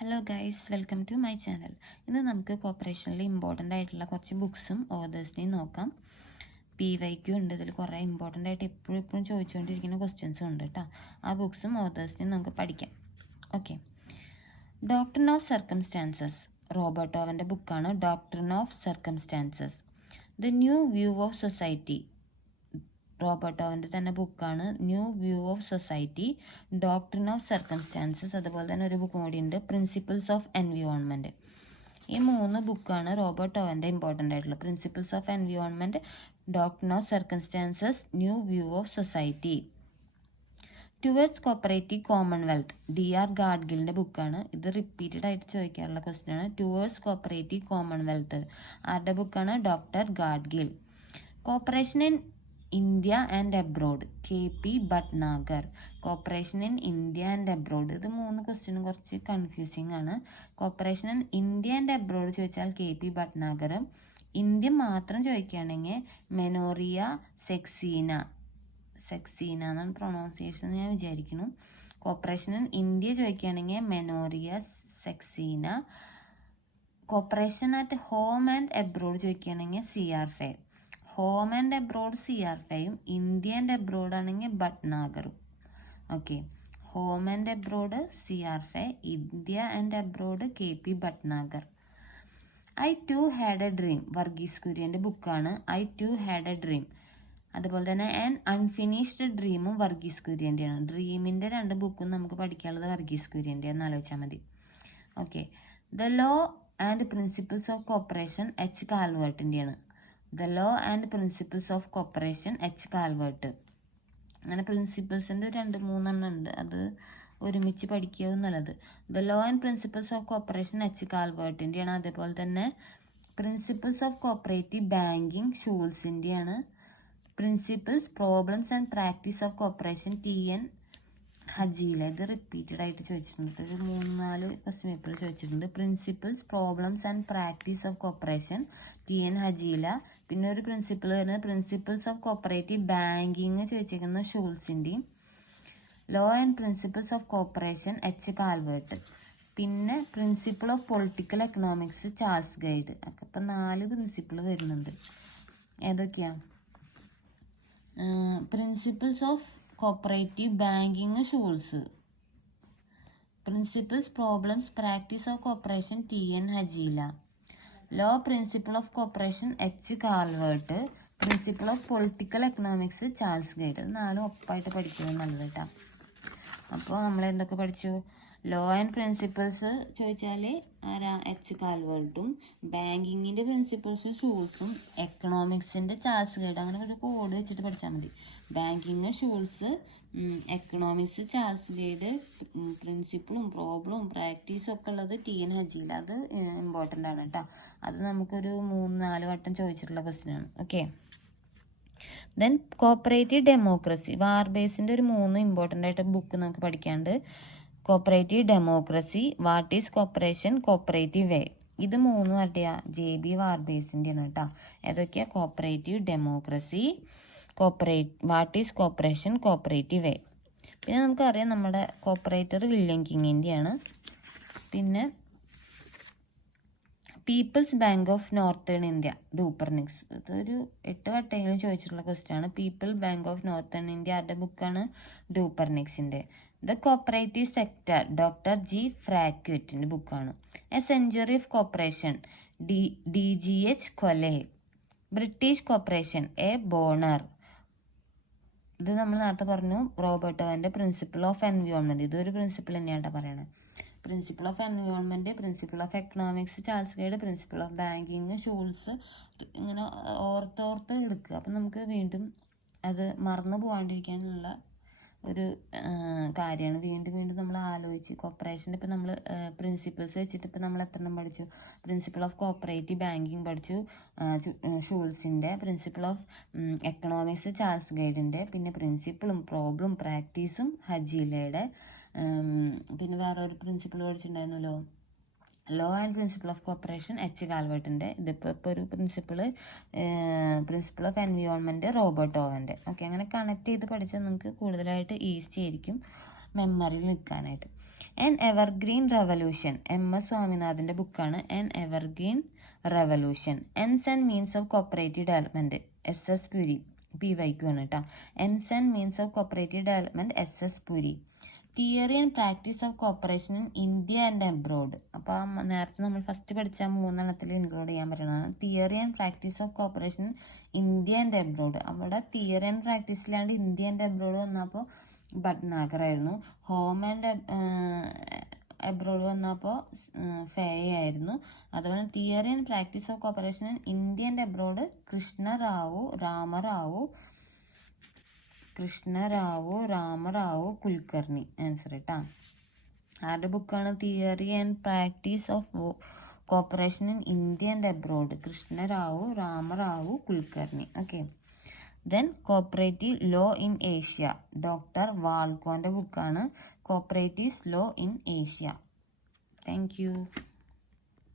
Hello guys welcome to my channel ഇന്ന് നമുക്ക് കോപ്പറേഷനിൽ important ആയിട്ടുള്ള കുറച്ച് ബുക്സും ഓതേഴ്സിനെയും നോക്കാം. പി വൈക്കും ഉണ്ട്. ഇതിൽ കുറേ ഇമ്പോർട്ടന്റ് ആയിട്ട് എപ്പോഴും എപ്പോഴും ചോദിച്ചുകൊണ്ടിരിക്കുന്ന ക്വസ്റ്റ്യൻസും ഉണ്ട് കേട്ടോ ആ ബുക്സും ഓതേഴ്സിനെയും നമുക്ക് പഠിക്കാം. ഓക്കെ ഡോക്ടർ ഓഫ് സർക്കംസ്റ്റാൻസസ് റോബർട്ടോവന്റെ ബുക്കാണ് doctrine of circumstances the new view of society റോബർട്ടോവിന്റെ തന്നെ ബുക്കാണ് new view of society doctrine of circumstances അതുപോലെ തന്നെ ഒരു ബുക്കും കൂടി ഉണ്ട് പ്രിൻസിപ്പിൾസ് ഓഫ് എൻവിയോൺമെന്റ് ഈ മൂന്ന് ബുക്കാണ് റോബർട്ട് ഓവന്റെ ഇമ്പോർട്ടന്റ് ആയിട്ടുള്ള principles of environment doctrine of circumstances new view of society. Towards cooperative commonwealth D R ഗാഡ്ഗിലിന്റെ ബുക്കാണ്. ഇത് റിപ്പീറ്റഡ് ആയിട്ട് ചോദിക്കാറുള്ള ക്വസ്റ്റ്യൻ ആണ്. ടുവേർഡ്സ് കോപ്പറേറ്റീവ് കോമൺവെൽത്ത് ആരുടെ ബുക്കാണ്? Doctor Gadgil. Cooperation in India and abroad K P Bhatnagar. Cooperation in India and abroad ഇത് മൂന്ന് ക്വസ്റ്റ്യനും കുറച്ച് കൺഫ്യൂസിങ് ആണ്. Cooperation in India and abroad ചോദിച്ചാൽ കെ പി ഭട്നാഗർ. ഇന്ത്യ മാത്രം ചോദിക്കുകയാണെങ്കിൽ മെനോറിയ സെക്സീന. സെക്സീന എന്നാണ് പ്രൊണൗൺസിയേഷൻ ഞാൻ വിചാരിക്കുന്നു. കോപ്പറേഷൻ ഇൻ ഇന്ത്യ ചോദിക്കുകയാണെങ്കിൽ Mamoria Saxena. Cooperation at home and abroad ചോദിക്കുകയാണെങ്കിൽ C R Fay home and abroad C R ഫൈവും ഇന്ത്യ ആൻഡ് അബ്രോഡ് ആണെങ്കിൽ ഭട്നാഗറും. Okay home and abroad C R Fay India and abroad K P Bhatnagar. I too had a dream Verghese കുര്യന്റെ ബുക്കാണ് I too had a dream അതുപോലെ തന്നെ an unfinished ഡ്രീമും വർഗീസ് കുര്യന്റെയാണ് ഡ്രീമിന്റെ രണ്ട് ബുക്കും നമുക്ക് പഠിക്കാനുള്ളത് വർഗീസ് കുര്യന്റെ എന്ന് ആലോചിച്ചാൽ മതി. Okay the law and principles of cooperation H കാൽവേർട്ടിന്റെയാണ് the law and principles of cooperation H Calvert അങ്ങനെ പ്രിൻസിപ്പിൾസിന്റെ രണ്ട് മൂന്നെണ്ണം ഉണ്ട്. അത് ഒരുമിച്ച് പഠിക്കുക നല്ലത്. The law and principles of cooperation H കാൽവേർട്ടിന്റെയാണ് അതേപോലെ തന്നെ principles of cooperative banking ഷൂൾസിന്റെയാണ് principles problems and practice of cooperation T N Hajela ഇത് റിപ്പീറ്റഡ് ആയിട്ട് ചോദിച്ചിട്ടുണ്ട്. ഒരു മൂന്ന് നാല് ക്വസ്റ്റ്യൻ പേപ്പർ ചോദിച്ചിട്ടുണ്ട്. Principles problems and practice of cooperation T N Hajela പിന്നെ ഒരു പ്രിൻസിപ്പിൾ വരുന്നത് പ്രിൻസിപ്പിൾസ് ഓഫ് കോപ്പറേറ്റീവ് ബാങ്കിങ് ചോദിച്ചിരിക്കുന്ന ഷൂൾസിന്റെയും law and principles of cooperation H Calvert പിന്നെ principle of political economics Charles Gide. ഒക്കെ ഇപ്പം നാല് പ്രിൻസിപ്പിൾ വരുന്നുണ്ട്. ഏതൊക്കെയാ? Principles of cooperative banking Schulze. Principles problems practice of cooperation T N Hajela law principle of cooperation H Calvert principle of political economics Charles Gide നാലും ഒപ്പായിട്ട് പഠിക്കുന്നത് നല്ലത് കേട്ടോ അപ്പോൾ നമ്മൾ എന്തൊക്കെ പഠിച്ചു? ലോ ആൻഡ് പ്രിൻസിപ്പിൾസ് ചോദിച്ചാൽ ആരാ? എച്ച് കാൽവേർട്ടും ബാങ്കിങ്ങിന്റെ പ്രിൻസിപ്പിൾസ് ഷൂൾസും എക്കണോമിക്സിന്റെ ചാൾസ് ഗൈഡ് അങ്ങനെ കുറച്ച് കോഡ് വെച്ചിട്ട് പഠിച്ചാൽ മതി. Banking Schulze economics Charles Gide പ്രിൻസിപ്പിളും പ്രോബ്ലവും പ്രാക്ടീസും ഒക്കെ ഉള്ളത് ടി എൻ ഹജിയിൽ അത് ഇമ്പോർട്ടന്റ് ആണ് കേട്ടോ. അത് നമുക്കൊരു മൂന്ന് നാല് വട്ടം ചോദിച്ചിട്ടുള്ള ക്വസ്റ്റ്യൻ ആണ്. ഓക്കെ ദെൻ കോപ്പറേറ്റീവ് ഡെമോക്രസി വാർബേസിന്റെ ഒരു മൂന്ന് ഇമ്പോർട്ടന്റ് ആയിട്ട് ബുക്ക് നമുക്ക് പഠിക്കാണ്ട് cooperative democracy what is cooperation cooperative way ഇത് മൂന്നും ആരുടെയാ ജെ ബി വാർബേസിന്റെയാണ് കേട്ടോ. ഏതൊക്കെയാ? Cooperative democracy cooperate what is cooperation cooperative way പിന്നെ നമുക്കറിയാം നമ്മുടെ കോപ്പറേറ്റർ വില്യം കിങ്ങിന്റെയാണ് പിന്നെ people's bank of northern India Dupernex ഇതൊരു എട്ട് വട്ടെങ്കിലും ചോദിച്ചിട്ടുള്ള ക്വസ്റ്റ്യൻ ആണ്. People bank of northern India ആരുടെ ബുക്കാണ് ഡൂപ്പർനിക്സിന്റെ the cooperative sector doctor G ഫ്രാക്യുറ്റിന്റെ ബുക്കാണ് a century of cooperation D D G H Cole British cooperation A Bonner ഇത് നമ്മൾ നേരത്തെ പറഞ്ഞു റോബർട്ടോന്റെ പ്രിൻസിപ്പിൾ ഓഫ് എൻവിയോൺമെന്റ് ഇതൊരു പ്രിൻസിപ്പിൾ തന്നെയാണ് പറയണത്. Principle of environment principle of economics Charles Gide principle of banking Schulze ഇങ്ങനെ ഓർത്തോർത്ത് എടുക്കുക. അപ്പം നമുക്ക് വീണ്ടും അത് മറന്നു പോകാണ്ടിരിക്കാനുള്ള ഒരു കാര്യമാണ്. വീണ്ടും വീണ്ടും നമ്മൾ ആലോചിച്ച് കോപ്പറേഷന്റെ ഇപ്പം നമ്മൾ പ്രിൻസിപ്പിൾസ് വെച്ചിട്ട് ഇപ്പം നമ്മൾ എത്ര എണ്ണം പഠിച്ചു? പ്രിൻസിപ്പിൾ ഓഫ് കോപ്പറേറ്റീവ് ബാങ്കിങ് പഠിച്ചു. ഷൂൾസിന്റെ പ്രിൻസിപ്പിൾ ഓഫ് എക്കണോമിക്സ് ചാൾസ് ഗൈഡിന്റെ പിന്നെ പ്രിൻസിപ്പിളും പ്രോബ്ലം പ്രാക്ടീസും ഹജീലയുടെ പിന്നെ വേറെ ഒരു principle പഠിച്ചിട്ടുണ്ടായിരുന്നല്ലോ? Law and principle of cooperation H കാൽവേർട്ടിന്റെ ഇതിപ്പോൾ ഇപ്പോൾ ഒരു principle principle of environment Robert ഓവന്റെ okay അങ്ങനെ കണക്ട് ചെയ്ത് പഠിച്ചാൽ നിങ്ങൾക്ക് കൂടുതലായിട്ട് ഈസി ആയിരിക്കും മെമ്മറിയിൽ നിൽക്കാനായിട്ട് an evergreen revolution M S സ്വാമിനാഥന്റെ ബുക്കാണ് an evergreen revolution ends and means of cooperative development S S Puri P വൈക്കു ആണ് കേട്ടോ ends and means of cooperative development S S Puri theory and practice of cooperation in India and abroad അപ്പോൾ നേരത്തെ നമ്മൾ first പഠിച്ച മൂന്നെണ്ണത്തിൽ include ചെയ്യാൻ പറ്റുന്നതാണ്. Theory and practice of cooperation India and abroad അവിടെ തിയറി ആൻഡ് പ്രാക്ടീസിലാണ്ട് ഇന്ത്യ ആൻഡ് അബ്രോഡ് വന്നപ്പോൾ ഭട്നാഗർ ആയിരുന്നു. ഹോം ആൻഡ് അബ്രോഡ് വന്നപ്പോൾ ഫേ ആയിരുന്നു. അതുപോലെ theory and practice of cooperation India and abroad Krishnarao Ramarao Krishnarao Ramarao Kulkarni? Answer കേട്ടാ ആരുടെ ബുക്കാണ് theory and practice of cooperation in India and abroad Krishnarao Ramarao Kulkarni. Okay then cooperative law in Asia doctor വാൾക്കോന്റെ ബുക്കാണ് cooperatives law in Asia thank you